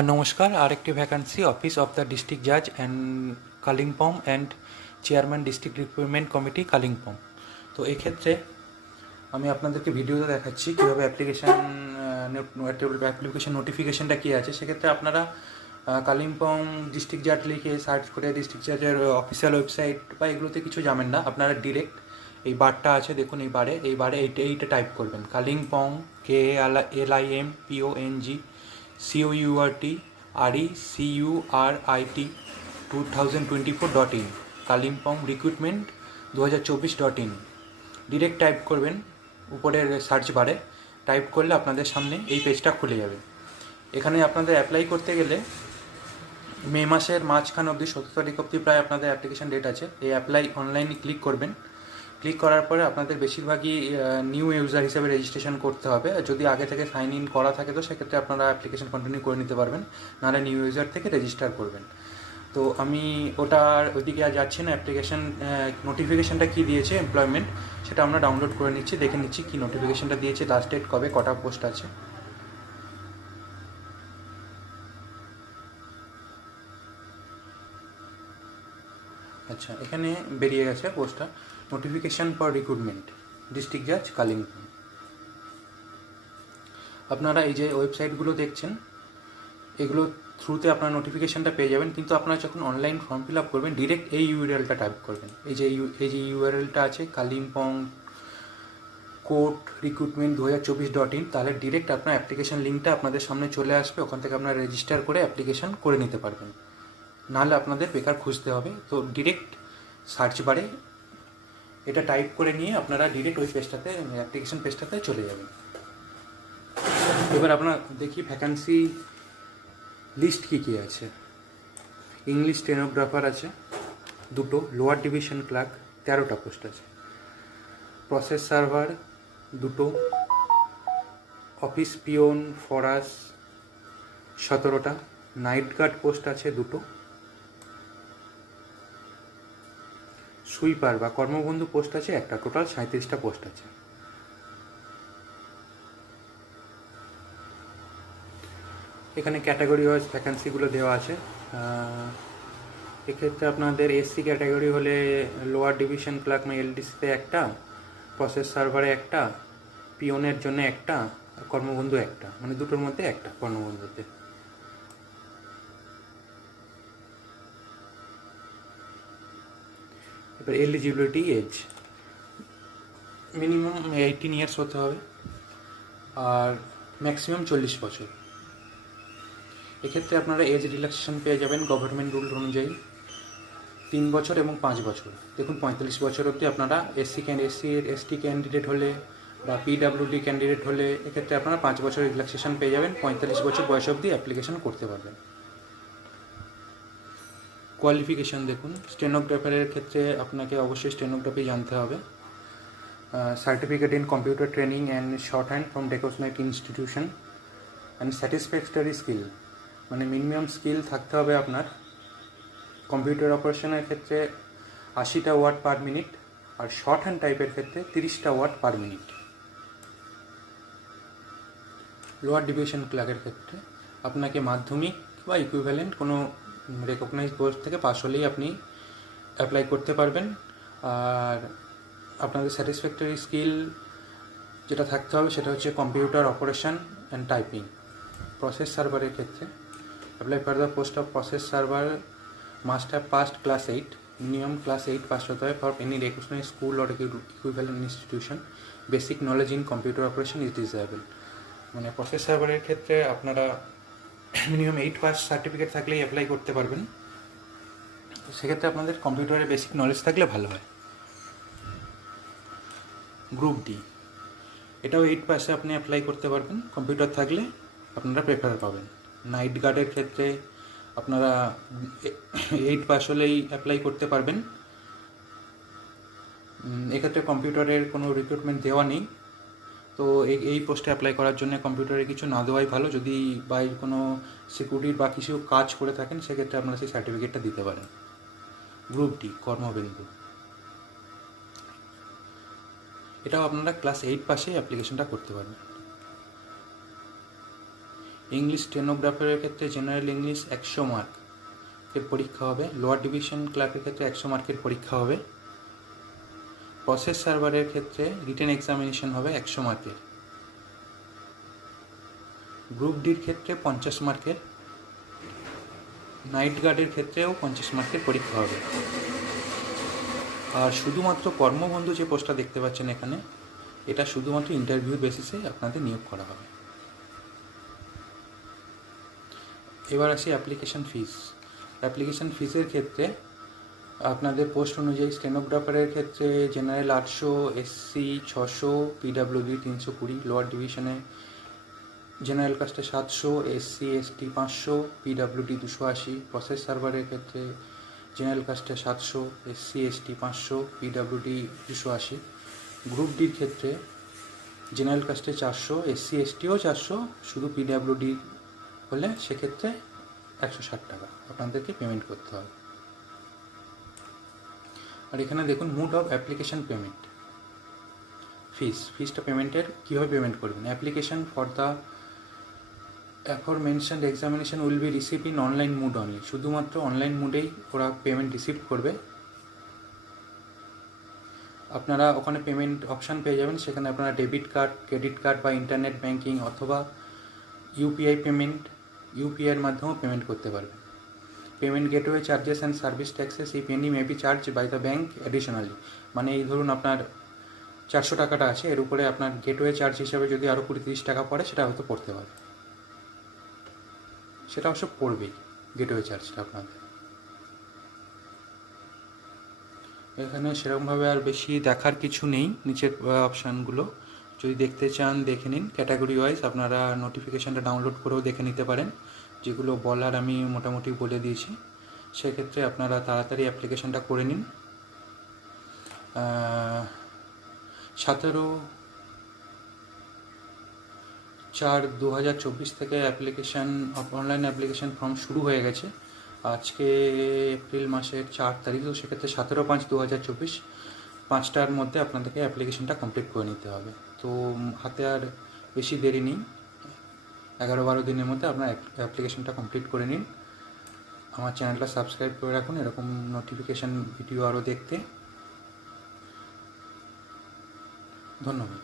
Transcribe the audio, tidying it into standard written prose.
নমস্কার, আরেকটি vacancy office of the district জাজ and Kalimpong and chairman district recruitment committee Kalimpong. তো এক্ষেত্রে আমি আপনাদেরকে ভিডিওতে দেখাচ্ছি কীভাবে অ্যাপ্লিকেশন নোটিফিকেশনটা কী আছে। সেক্ষেত্রে আপনারা কালিম্পং ডিস্ট্রিক্ট জাজ লিখে সার্চ করে ডিস্ট্রিক্ট জাজের অফিসিয়াল ওয়েবসাইট বা এগুলোতে কিছু যাবেন না, আপনারা ডিরেক্ট এই বারটা আছে দেখুন, এই বারে এইটা টাইপ করবেন Kalimpong KALIMPONG COURT RECURIT 2024.in Kalimpong recruitment 2024.in direct type করবেন। উপরের সার্চ বারে টাইপ করলে আপনাদের সামনে এই পেজটা খুলে যাবে। এখানে আপনাদের অ্যাপ্লাই করতে গেলে মে মাসের মাঝখান অবধি 17 তারিখ অবধি প্রায় আপনাদের অ্যাপ্লিকেশন ডেট আছে। এই অ্যাপ্লাই অনলাইনে ক্লিক করবেন। ক্লিক করার পরে আপনাদের বেশিরভাগই নিউ ইউজার হিসেবে রেজিস্ট্রেশন করতে হবে। যদি আগে থেকে সাইন ইন করা থাকে তো সেক্ষেত্রে আপনারা অ্যাপ্লিকেশন কন্টিনিউ করে নিতে পারবেন, নাহলে নিউ ইউজার থেকে রেজিস্টার করবেন। তো আমি ওইদিকে আর যাচ্ছি না। অ্যাপ্লিকেশন নোটিফিকেশানটা কী দিয়েছে এমপ্লয়মেন্ট সেটা আমরা ডাউনলোড করে নিচ্ছি, দেখে নিচ্ছি কী নোটিফিকেশানটা দিয়েছে, লাস্ট ডেট কবে, কটা পোস্ট আছে। আচ্ছা, এখানে বেরিয়ে গেছে পোস্টটা, নোটিফিকেশান ফর রিক্রুটমেন্ট ডিস্ট্রিক্ট জাজ কালিম্পং। আপনারা এই যে ওয়েবসাইটগুলো দেখছেন এগুলো থ্রুতে আপনারা নোটিফিকেশানটা পেয়ে যাবেন, কিন্তু আপনারা যখন অনলাইন ফর্ম ফিল আপ করবেন ডিরেক্ট এই ইউআরএলটা টাইপ করবেন। এই যে ইউআরএলটা আছে কালিম্পং কোর্ট রিক্রুটমেন্ট 2024.in, তাহলে ডিরেক্ট আপনার অ্যাপ্লিকেশান লিঙ্কটা আপনাদের সামনে চলে আসবে। ওখান থেকে আপনারা রেজিস্টার করে অ্যাপ্লিকেশান করে নিতে পারবেন, নাহলে আপনাদের বেকার খুঁজতে হবে। তো ডিরেক্ট সার্চ বারে এটা টাইপ করে নিয়ে আপনারা ডিরেক্ট ওই পেজটাতে, অ্যাপ্লিকেশান পেজটাতে চলে যাবেন। এবার আপনারা দেখি ভ্যাকান্সি লিস্ট কী কী আছে। ইংলিশ স্টেনোগ্রাফার আছে 2টো, লোয়ার ডিভিশন ক্লার্ক 13টা পোস্ট আছে, প্রসেস সার্ভার 2টো, অফিস পিওন ফরাস 17টা, নাইট গার্ড পোস্ট আছে 2টো, সুইপার বা কর্মবন্ধু পোস্ট আছে 1টা, টোটাল 37টা পোস্ট আছে। এখানে ক্যাটাগরি ওয়াইজ ভ্যাকান্সিগুলো দেওয়া আছে। এক্ষেত্রে আপনাদের এসসি ক্যাটাগরি হলে লোয়ার ডিভিশন ক্লার্ক মানে এলডিসিতে 1টা, প্রসেস সার্ভারে 1টা, পিওনের জন্য 1টা, কর্মবন্ধু 1টা, মানে 2টোর মধ্যে 1টা কর্মবন্ধুতে। এবার এলিজিবিলিটি এজ মিনিমাম 18 ইয়ার্স হতে হবে আর ম্যাক্সিমাম 40 বছর। এক্ষেত্রে আপনারা এজ রিল্যাক্সেশন পেয়ে যাবেন গভর্নমেন্ট রুল অনুযায়ী 3 বছর এবং 5 বছর। দেখুন 45 বছর অবধি আপনারা এসটি ক্যান্ডিডেট হলে বা পিডাব্লিউডি ক্যান্ডিডেট হলে এক্ষেত্রে আপনারা 5 বছর রিল্যাক্সেশন পেয়ে যাবেন, 45 বছর বয়স অবধি অ্যাপ্লিকেশন করতে পারবেন। কোয়ালিফিকেশান দেখুন, স্টেনোগ্রাফারের ক্ষেত্রে আপনাকে অবশ্যই স্টেনোগ্রাফি জানতে হবে, certificate in computer training and shorthand from recognised institution and satisfactory skill, মানে মিনিমাম স্কিল থাকতে হবে আপনার কম্পিউটার অপারেশনের ক্ষেত্রে 80টা ওয়ার্ড পার মিনিট, আর শর্ট হ্যান্ড টাইপের ক্ষেত্রে 30টা word per minute. Lower division ক্লার্কের ক্ষেত্রে আপনাকে মাধ্যমিক বা ইকুইভ্যালেন্ট কোনো রেকগনাইজড কোর্স থেকে পাস হলেই আপনি অ্যাপ্লাই করতে পারবেন। আর আপনাদের স্যাটিসফ্যাক্টরি স্কিল যেটা থাকতে হবে সেটা হচ্ছে computer operation and typing. Process সার্ভারের ক্ষেত্রে apply for the post of process server must have passed class 8, minimum class 8 pass হতে হয় for any recognised school or equivalent institution. Basic knowledge in computer operation is desirable, মানে process সার্ভারের ক্ষেত্রে আপনারা minimum 8 pass certificate থাকলেই apply করতে পারবেন। সেক্ষেত্রে আপনাদের কম্পিউটারের বেসিক নলেজ থাকলে ভালো হয়। গ্রুপ ডি, এটাও 8 পাসে আপনি অ্যাপ্লাই করতে পারবেন, কম্পিউটার থাকলে আপনারা প্রেফার পাবেন। নাইট গার্ডের ক্ষেত্রে আপনারা 8 পাস হলেই অ্যাপ্লাই করতে পারবেন। এক্ষেত্রে কম্পিউটারের কোনো রিক্রুটমেন্ট দেওয়া নেই, তো এই পোস্টে অ্যাপ্লাই করার জন্য কম্পিউটারে কিছু না দেওয়াই ভালো। যদি বাই কোনো সিকিউরিটির বা কিছু কাজ করে থাকেন সেক্ষেত্রে আপনারা সেই সার্টিফিকেটটা দিতে পারেন। গ্রুপ ডি কর্মবিন্দু, এটাও আপনারা ক্লাস 8 পাসে অ্যাপ্লিকেশনটা করতে পারবেন। ইংলিশ স্টেনোগ্রাফারের ক্ষেত্রে জেনারেল ইংলিশ 100 মার্কের পরীক্ষা হবে। লোয়ার ডিভিশন ক্লার্কের ক্ষেত্রে 100 মার্কের পরীক্ষা হবে। প্রসেস সার্ভারের ক্ষেত্রে রিটেন এক্সামিনেশন হবে 100 মার্কের। গ্রুপ ডির ক্ষেত্রে 50 মার্কের। নাইট গার্ডের ক্ষেত্রেও 50 মার্কের পরীক্ষা হবে। আর শুধুমাত্র কর্মবন্ধু যে পোস্টটা দেখতে পাচ্ছেন এখানে, এটা শুধুমাত্র ইন্টারভিউ বেসিসে আপনাদের নিয়োগ করা হবে। এবার আসি অ্যাপ্লিকেশন ফিস। অ্যাপ্লিকেশন ফিসের ক্ষেত্রে আপনাদের পোস্ট অনুযায়ী স্টেনোগ্রাফারের ক্ষেত্রে জেনারেল 800, এসসি 600, পিডাব্লিউডি 320, লোয়ার ডিভিশনে জেনারেল কাস্টে 700, এসসি এসটি 500, পিডাব্লিউডি 280। প্রসেস সার্ভারের ক্ষেত্রে জেনারেল কাস্টে 700, এসসি এসটি 500, পিডাব্লিউডি 280। গ্রুপ ডির ক্ষেত্রে জেনারেল কাস্টে 400, এসসি এসটিও 400, শুধু পিডাব্লিউডি হলে সেক্ষেত্রে 160 টাকা আপনাদেরকে পেমেন্ট করতে হবে। আর এখানে দেখুন মোড অফ অ্যাপ্লিকেশন পেমেন্ট। ফিসটা পেমেন্টের কীভাবে পেমেন্ট করবেন। Application for the aforementioned examination will be received in online mode only। শুধুমাত্র অনলাইন মোডেই ওরা পেমেন্ট রিসিভ করবে। আপনারা ওখানে পেমেন্ট অপশান পেয়ে যাবেন, সেখানে আপনারা ডেবিট কার্ড, ক্রেডিট কার্ড বা ইন্টারনেট ব্যাঙ্কিং অথবা ইউপিআইয়ের মাধ্যমেও পেমেন্ট করতে পারবেন। Payment gateway charges and service taxes if any may be charge by the bank additionally. মানে এই ধরুন আপনার 400 টাকাটা আছে, এর উপরে আপনার গেটওয়ে চার্জ হিসাবে যদি আরও 20-30 টাকা পড়ে সেটা হয়তো পড়তে পারে, সেটা অবশ্য পড়বেই গেটওয়ে চার্জটা আপনাদের। এখানে সেরকমভাবে আর বেশি দেখার কিছু নেই। নিচের অপশানগুলো যদি দেখতে চান দেখে নিন। ক্যাটাগরি ওয়াইজ আপনারা নোটিফিকেশানটা ডাউনলোড করেও দেখে নিতে পারেন, যেগুলো বলার আমি মোটামুটি বলে দিয়েছি। সেক্ষেত্রে আপনারা তাড়াতাড়ি অ্যাপ্লিকেশানটা করে নিন। 17/4/2024 থেকে অনলাইন অ্যাপ্লিকেশান ফর্ম শুরু হয়ে গেছে। আজকে এপ্রিল মাসের 4 তারিখ, তো সেক্ষেত্রে 17/5/2024 5টার মধ্যে আপনাদেরকে অ্যাপ্লিকেশানটা কমপ্লিট করে নিতে হবে। তো হাতে আর বেশি দেরি নেই, 11-12 দিনের মধ্যে আপনার অ্যাপ্লিকেশানটা কমপ্লিট করে নিন। আমার চ্যানেলটা সাবস্ক্রাইব করে রাখুন এরকম নোটিফিকেশান ভিডিও আরও দেখতে। ধন্যবাদ।